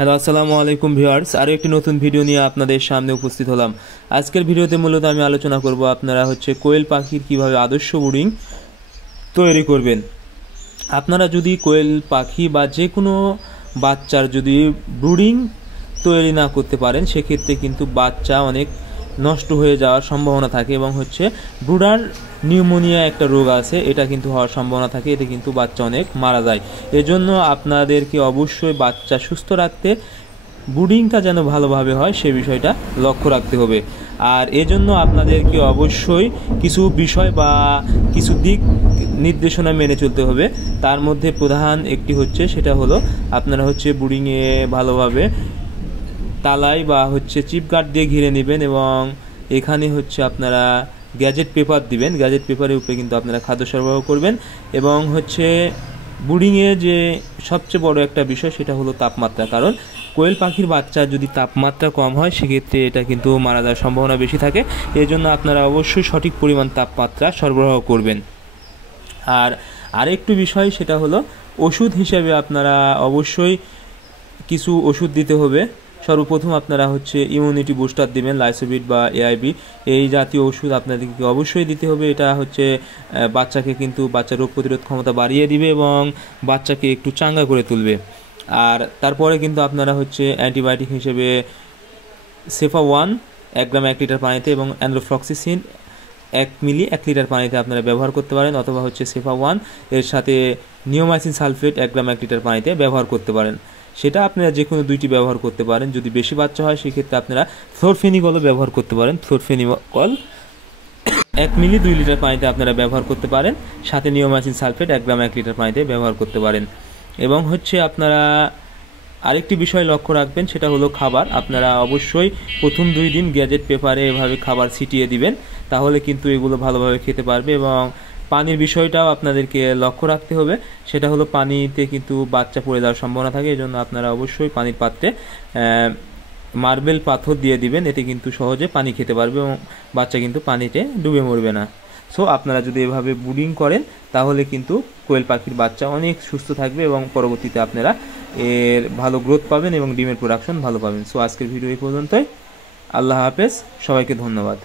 Hello, আসসালামু আলাইকুম viewers. আরও একটি নতুন ভিডিও নিয়ে আপনাদের সামনে উপস্থিত হলাম। আজকের ভিডিওতে মূলত আমি আলোচনা করব আপনারা কোয়েল পাখির কিভাবে আদর্শ ব্রুডিং তৈরি করবেন। আপনারা যদি কোয়েল পাখি বা যে কোনো বাচ্চার যদি ব্রুডিং তৈরি না করতে পারেন, সেক্ষেত্রে কিন্তু বাচ্চা অনেক নষ্ট হয়ে যাওয়ার সম্ভাবনা থাকে এবং ব্রুডার নিউমোনিয়া একটা রোগ আছে, এটা কিন্তু হওয়ার সম্ভাবনা থাকে। এতে কিন্তু বাচ্চা অনেক মারা যায়। এজন্য আপনাদেরকে অবশ্যই বাচ্চা সুস্থ রাখতে ব্রুডিংটা যেন ভালোভাবে হয় সে বিষয়টা লক্ষ্য রাখতে হবে। আর এজন্য আপনাদেরকে অবশ্যই কিছু বিষয় বা কিছু দিক নির্দেশনা মেনে চলতে হবে। তার মধ্যে প্রধান একটি সেটা হলো আপনারা ব্রুডিংয়ে ভালোভাবে তালাই বা চিপ গার্ড দিয়ে ঘিরে নেবেন এবং এখানে আপনারা গ্যাজেট পেপার দিবেন। গ্যাজেট পেপারের উপরে কিন্তু আপনারা খাদ্য সরবরাহ করবেন এবং ব্রুডিংয়ে যে সবচেয়ে বড় একটা বিষয় সেটা হলো তাপমাত্রা। কারণ কোয়েল পাখির বাচ্চা যদি তাপমাত্রা কম হয়, সেক্ষেত্রে এটা কিন্তু মারা যাওয়ার সম্ভাবনা বেশি থাকে। এই জন্য আপনারা অবশ্যই সঠিক পরিমাণ তাপমাত্রা সরবরাহ করবেন। আর আরেকটু বিষয় সেটা হলো ওষুধ হিসেবে আপনারা অবশ্যই কিছু ওষুধ দিতে হবে। সর্বপ্রথম আপনারা ইমিউনিটি বুস্টার দিবেন, লাইসোবিট বা এআইবি, এই জাতীয় ওষুধ আপনাদেরকে অবশ্যই দিতে হবে। এটা বাচ্চাকে কিন্তু বাচ্চার রোগ প্রতিরোধ ক্ষমতা বাড়িয়ে দিবে এবং বাচ্চাকে একটু চাঙ্গা করে তুলবে। আর তারপরে কিন্তু আপনারা অ্যান্টিবায়োটিক হিসেবে সেফা-1 1 গ্রাম 1 লিটার পানিতে এবং অ্যানড্রোফ্লক্সিসিন 1 মিলি 1 লিটার পানিতে আপনারা ব্যবহার করতে পারেন, অথবা সেফা-1 এর সাথে নিওমাইসিন সালফেট 1 গ্রাম 1 লিটার পানিতে ব্যবহার করতে পারেন। সেটা আপনারা যে কোনো দুইটি ব্যবহার করতে পারেন। যদি বেশি বাচ্চা হয় সেক্ষেত্রে আপনারা ফ্লোরফেনিকলও ব্যবহার করতে পারেন। ফ্লোরফেনিকল 1 মিলি 2 লিটার পানিতে আপনারা ব্যবহার করতে পারেন, সাথে নিওমাইসিন সালফেট 1 গ্রাম 1 লিটার পানিতে ব্যবহার করতে পারেন। এবং আপনারা আরেকটি বিষয় লক্ষ্য রাখবেন, সেটা হলো খাবার। আপনারা অবশ্যই প্রথম 2 দিন গ্যাজেট পেপারে এভাবে খাবার ছিটিয়ে দিবেন, তাহলে কিন্তু এগুলো ভালোভাবে খেতে পারবে। এবং পানির বিষয়টাও আপনাদেরকে লক্ষ্য রাখতে হবে, সেটা হলো পানিতে কিন্তু বাচ্চা পড়ে যাওয়ার সম্ভাবনা থাকে। এজন্য আপনারা অবশ্যই পানির পাত্রে মার্বেল পাথর দিয়ে দিবেন, এতে কিন্তু সহজে পানি খেতে পারবে এবং বাচ্চা কিন্তু পানিতে ডুবে মরবে না। সো আপনারা যদি এভাবে ব্রুডিং করেন তাহলে কিন্তু কোয়েল পাখির বাচ্চা অনেক সুস্থ থাকবে এবং পরবর্তীতে আপনারা এর ভালো গ্রোথ পাবেন এবং ডিমের প্রোডাকশন ভালো পাবেন। সো আজকের ভিডিও এই পর্যন্তই। আল্লাহ হাফেজ, সবাইকে ধন্যবাদ।